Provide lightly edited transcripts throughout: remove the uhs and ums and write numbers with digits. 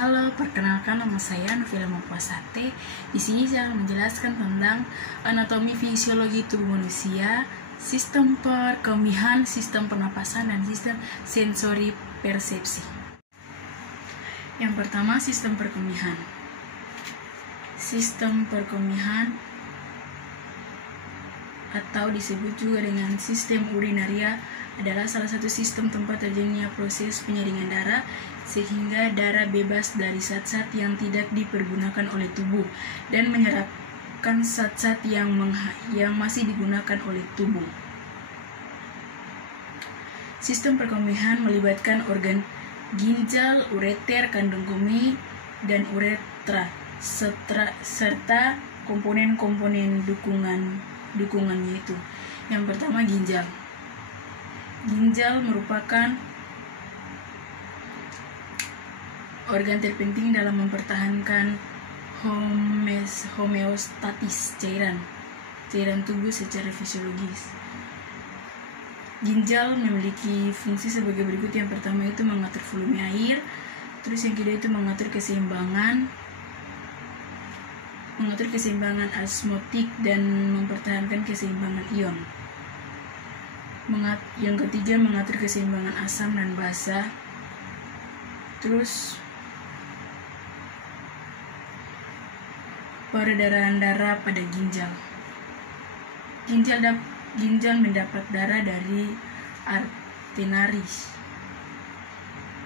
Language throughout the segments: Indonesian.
Halo, perkenalkan nama saya Novela Mopasate. Di sini saya menjelaskan tentang anatomi fisiologi tubuh manusia, sistem perkemihan, sistem pernapasan, dan sistem sensori persepsi. Yang pertama, sistem perkemihan. Sistem perkemihan atau disebut juga dengan sistem urinaria adalah salah satu sistem tempat terjadinya proses penyaringan darah sehingga darah bebas dari zat-zat yang tidak dipergunakan oleh tubuh dan menyerapkan zat-zat yang masih digunakan oleh tubuh. Sistem perkemihan melibatkan organ ginjal, ureter, kandung kemih, dan uretra serta komponen-komponen dukungannya itu. Yang pertama, ginjal. Ginjal merupakan organ terpenting dalam mempertahankan homeostatis cairan tubuh secara fisiologis. Ginjal memiliki fungsi sebagai berikut. Yang pertama itu mengatur volume air, terus yang kedua itu mengatur keseimbangan osmotik dan mempertahankan keseimbangan ion. Yang ketiga mengatur keseimbangan asam dan basa. Terus peredaran darah pada ginjal. Ginjal mendapat darah dari arterinalis.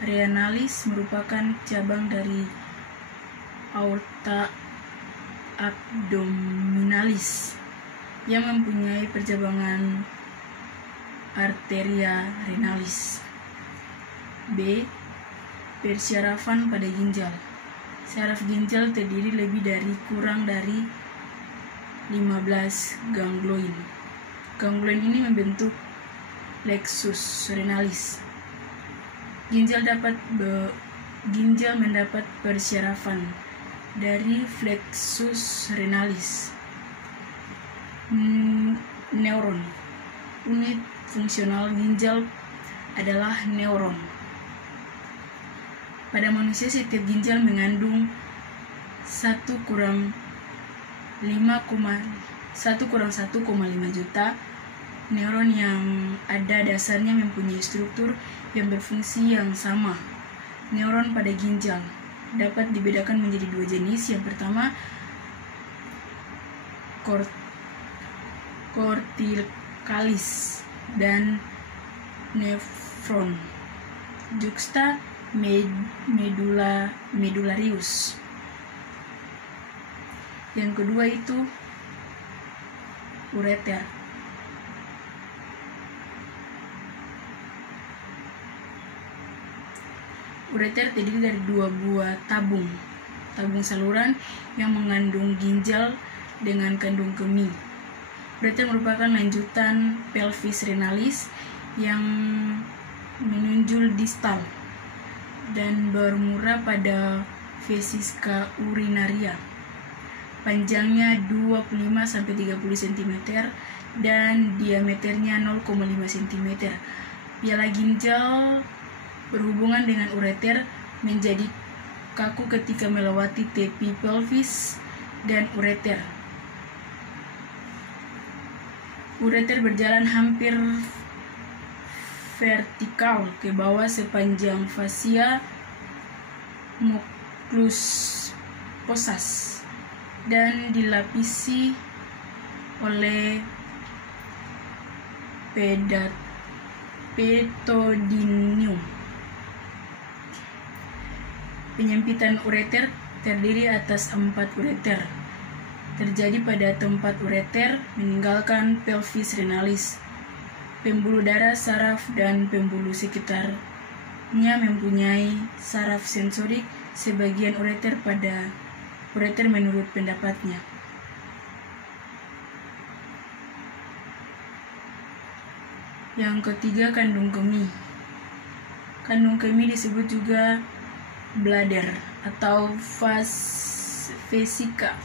Renalis merupakan cabang dari aorta abdominalis yang mempunyai percabangan arteria renalis. B. Persyarafan pada ginjal. Saraf ginjal terdiri kurang dari 15 ganglion. Ganglion ini membentuk plexus renalis. Ginjal mendapat persyarafan dari plexus renalis. Neuron. Unit fungsional ginjal adalah neuron. Pada manusia, setiap ginjal mengandung 1 kurang 1,5 juta neuron yang ada dasarnya mempunyai struktur yang berfungsi yang sama. Neuron pada ginjal dapat dibedakan menjadi dua jenis. Yang pertama, corticalis dan nefron juxta medullarius. Yang kedua itu ureter. Ureter terdiri dari dua buah tabung saluran yang mengandung ginjal dengan kandung kemih. Ureter merupakan lanjutan pelvis renalis yang menunjul distal dan bermuara pada vesica urinaria. Panjangnya 25-30 cm dan diameternya 0,5 cm. Piala ginjal berhubungan dengan ureter menjadi kaku ketika melewati tepi pelvis dan ureter. Ureter berjalan hampir vertikal ke bawah sepanjang fascia mucus posas dan dilapisi oleh petodynium. Penyempitan ureter terdiri atas 4 ureter. Terjadi pada tempat ureter meninggalkan pelvis renalis. Pembuluh darah, saraf, dan pembuluh sekitarnya mempunyai saraf sensorik. Sebagian ureter menurut pendapatnya. Yang ketiga, kandung kemih. Kandung kemih disebut juga bladder atau vesica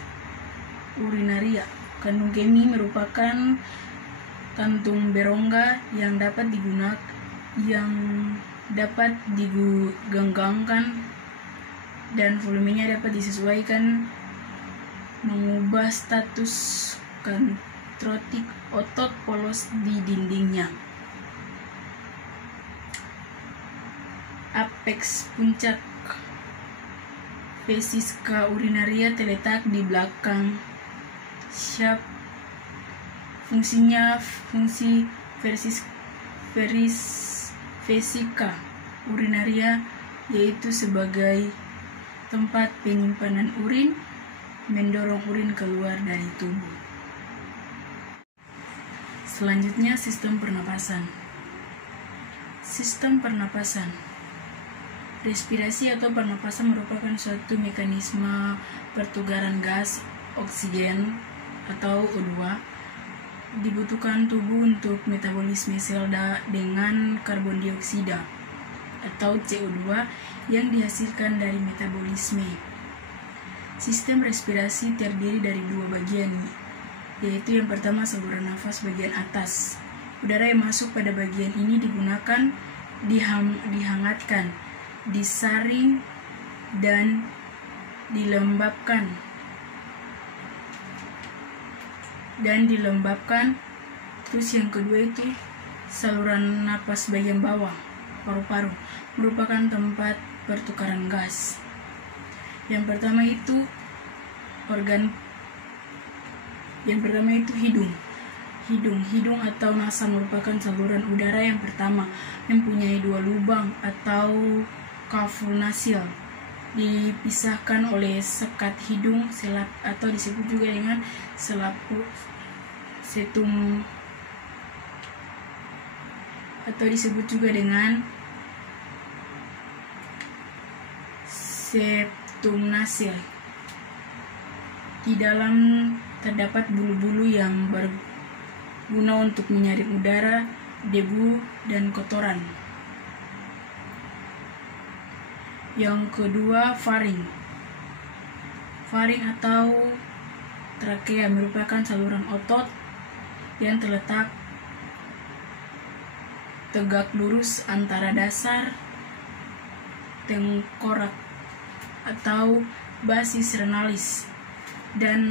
urinaria. Kandung kemih merupakan kantung berongga yang dapat digenggangkan dan volumenya dapat disesuaikan mengubah status kontrotik otot polos di dindingnya. Apeks puncak vesica urinaria terletak di belakang shaft. Fungsi vesica urinaria yaitu sebagai tempat penyimpanan urin, mendorong urin keluar dari tubuh. Selanjutnya, sistem pernapasan. Sistem pernapasan. Respirasi atau pernapasan merupakan suatu mekanisme pertukaran gas oksigen atau O2 dibutuhkan tubuh untuk metabolisme sel dengan karbon dioksida atau CO2 yang dihasilkan dari metabolisme. Sistem respirasi terdiri dari dua bagian, yaitu yang pertama saluran nafas bagian atas. Udara yang masuk pada bagian ini digunakan dihangatkan, disaring, dan dilembabkan. Terus yang kedua itu saluran napas bagian bawah, paru-paru, merupakan tempat pertukaran gas. Yang pertama itu hidung atau nasa merupakan saluran udara yang pertama, mempunyai dua lubang atau kaful nasil, dipisahkan oleh sekat hidung selap atau disebut juga dengan selaput septum atau disebut juga dengan septum nasil. Di dalam terdapat bulu-bulu yang berguna untuk menyaring udara, debu, dan kotoran. Yang kedua, faring. Faring atau trakea merupakan saluran otot yang terletak tegak lurus antara dasar tengkorak atau basis renalis dan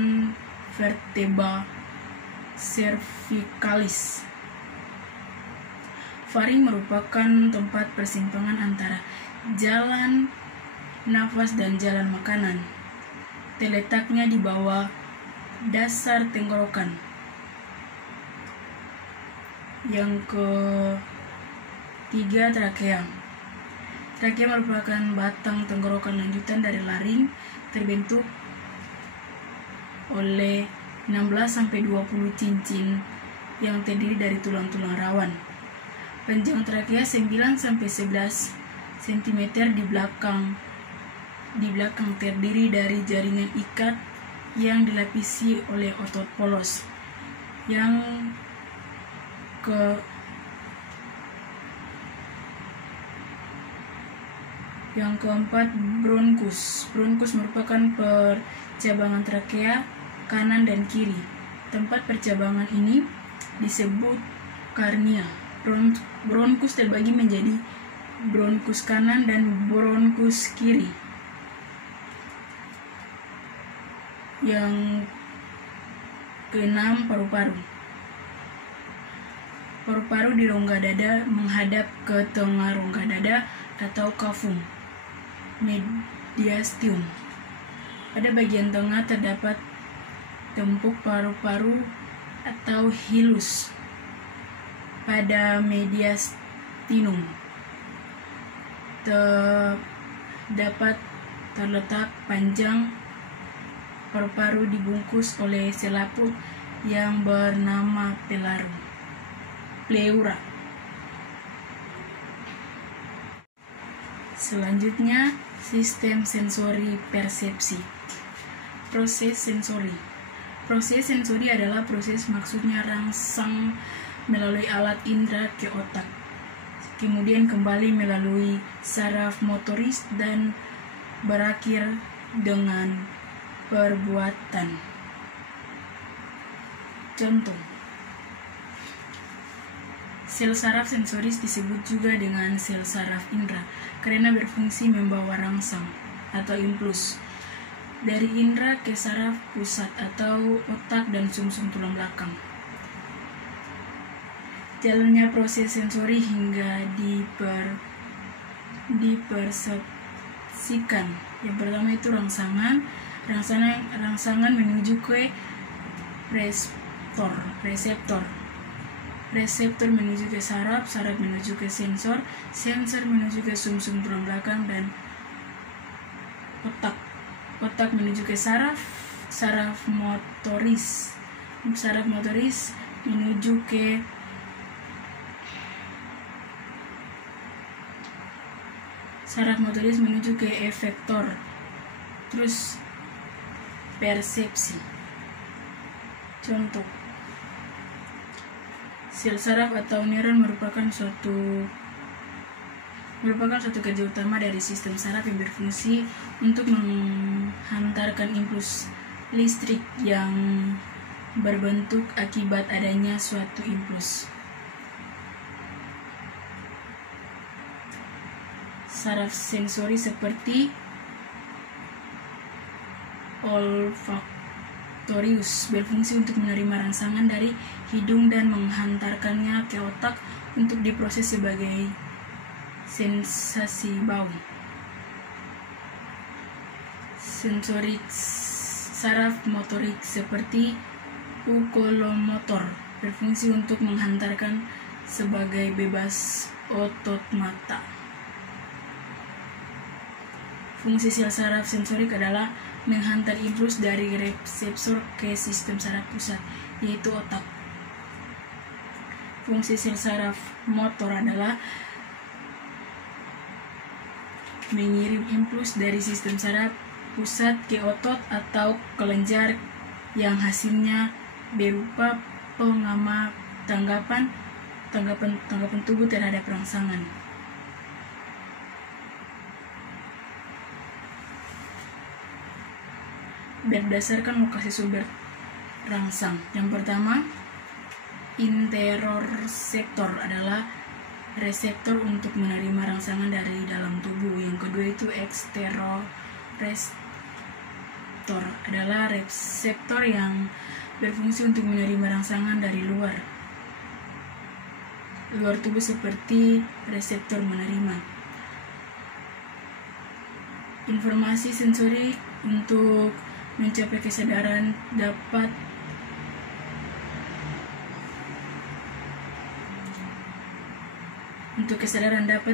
vertebra cervicalis. Faring merupakan tempat persimpangan antara jalan nafas dan jalan makanan. Terletaknya di bawah dasar tenggorokan. Yang ketiga, trakea. Trakea merupakan batang tenggorokan lanjutan dari laring, terbentuk oleh 16-20 cincin yang terdiri dari tulang-tulang rawan. Panjang trakea 9-11 cm di belakang terdiri dari jaringan ikat yang dilapisi oleh otot polos. Yang keempat, bronkus. Bronkus merupakan percabangan trakea kanan dan kiri. Tempat percabangan ini disebut karnia. Bronkus terbagi menjadi bronkus kanan dan bronkus kiri. Yang keenam, paru-paru. Paru-paru di rongga dada menghadap ke tengah rongga dada atau cavum mediastinum. Pada bagian tengah terdapat tempuk paru-paru atau hilus. Pada mediastinum terletak panjang paru-paru dibungkus oleh selaput yang bernama pleura. Selanjutnya, sistem sensori persepsi. Proses sensori. Proses sensori adalah proses maksudnya rangsang melalui alat indera ke otak, kemudian kembali melalui saraf motoris dan berakhir dengan perbuatan. Contoh, sel saraf sensoris disebut juga dengan sel saraf indera karena berfungsi membawa rangsang atau impuls dari indera ke saraf pusat atau otak dan sumsum tulang belakang. Jalannya proses sensori hingga dipersepsikan. Yang pertama itu rangsangan menuju ke reseptor menuju ke saraf menuju ke sensor menuju ke sumsum tulang belakang, dan otak menuju ke saraf motoris menuju ke efektor, terus persepsi. Contoh, sel saraf atau neuron merupakan suatu kerja utama dari sistem saraf yang berfungsi untuk menghantarkan impuls listrik yang berbentuk akibat adanya suatu impuls. Saraf sensori seperti olfaktorius berfungsi untuk menerima rangsangan dari hidung dan menghantarkannya ke otak untuk diproses sebagai sensasi bau. Sensorik saraf motorik seperti oculomotor berfungsi untuk menghantarkan sebagai bebas otot mata. Fungsi sel saraf sensorik adalah menghantar impuls dari reseptor ke sistem saraf pusat, yaitu otak. Fungsi sel saraf motor adalah mengirim impuls dari sistem saraf pusat ke otot atau kelenjar yang hasilnya berupa tanggapan tubuh terhadap rangsangan. Berdasarkan lokasi sumber rangsang. Yang pertama, interoseptor adalah reseptor untuk menerima rangsangan dari dalam tubuh. Yang kedua itu eksteroreseptor adalah reseptor yang berfungsi untuk menerima rangsangan dari luar tubuh seperti reseptor menerima. Informasi sensori untuk mencapai kesadaran dapat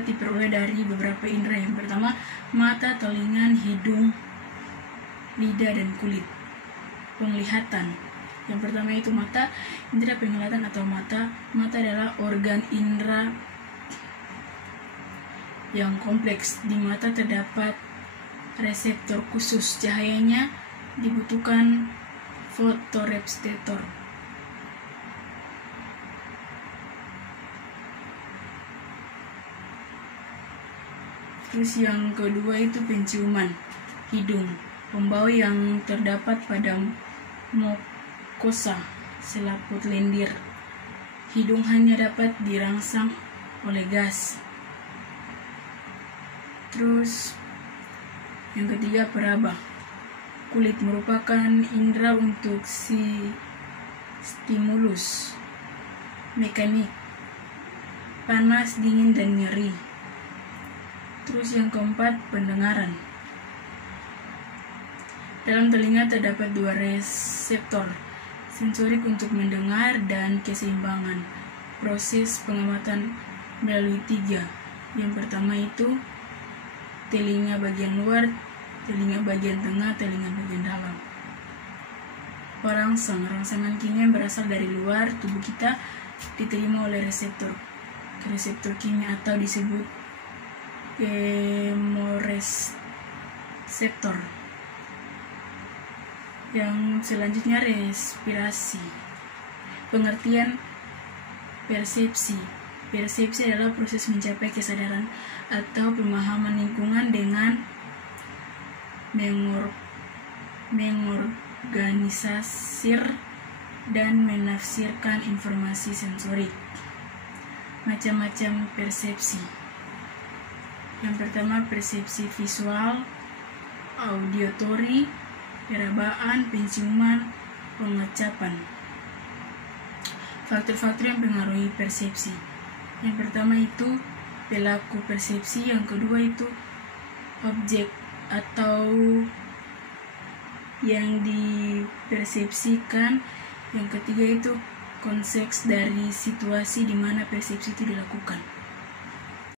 diperoleh dari beberapa indera. Yang pertama, mata, telinga, hidung, lidah, dan kulit. Penglihatan. Yang pertama itu mata, indera penglihatan atau mata. Mata adalah organ indera yang kompleks. Di mata terdapat reseptor khusus. Cahayanya dibutuhkan fotoreseptor. Terus yang kedua itu penciuman. Hidung, pembau yang terdapat pada mukosa selaput lendir. Hidung hanya dapat dirangsang oleh gas. Terus yang ketiga peraba. Kulit merupakan indera untuk stimulus mekanik, panas, dingin, dan nyeri. Terus yang keempat, pendengaran. Dalam telinga terdapat dua reseptor sensorik untuk mendengar dan keseimbangan. Proses pengamatan melalui tiga. Yang pertama itu telinga bagian luar, telinga bagian tengah, telinga bagian dalam. Rangsangan kimia yang berasal dari luar tubuh kita diterima oleh reseptor kimia atau disebut kemoreseptor. Yang selanjutnya respirasi. Pengertian persepsi. Persepsi adalah proses mencapai kesadaran atau pemahaman lingkungan dengan mengorganisir dan menafsirkan informasi sensorik. Macam-macam persepsi. Yang pertama, persepsi visual, auditory, perabaan, penciuman, pengecapan. Faktor-faktor yang mempengaruhi persepsi. Yang pertama itu pelaku persepsi, yang kedua itu objek atau yang dipersepsikan, yang ketiga itu konteks dari situasi di mana persepsi itu dilakukan.